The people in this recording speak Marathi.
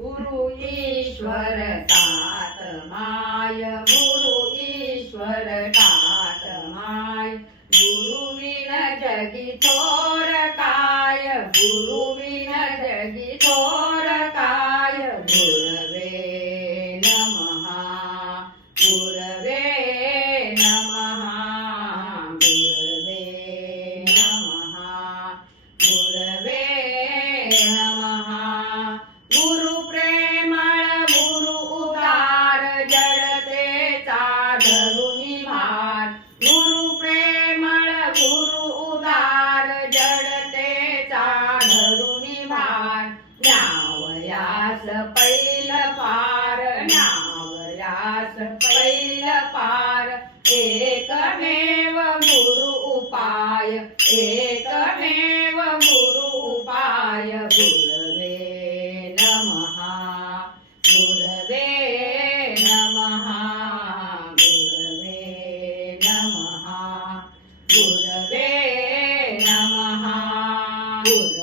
गुरु ईश्वर तात माय, गुरु ईश्वर तात माय, गुरु विन जगी थोर काय, गुरु विन जगी थोर काय, गुरवे नमः, गुरवे नमः, गुरवे नमः, गुरवे नमः। गुरु प्रेमळ गुरु उदार जडतेचा धरुनी भार, गुरु प्रेमळ गुरु उदार जडतेचा धरुनी भार, न्यावयास पैल पार, न्यावयास पैल पार, एकमेव गुरु उपाय, एकमेव गुरु उपाय, गुरवे नमः, गुरवे नमः, गुरवे नमः, गुरवे नमः, गुरवे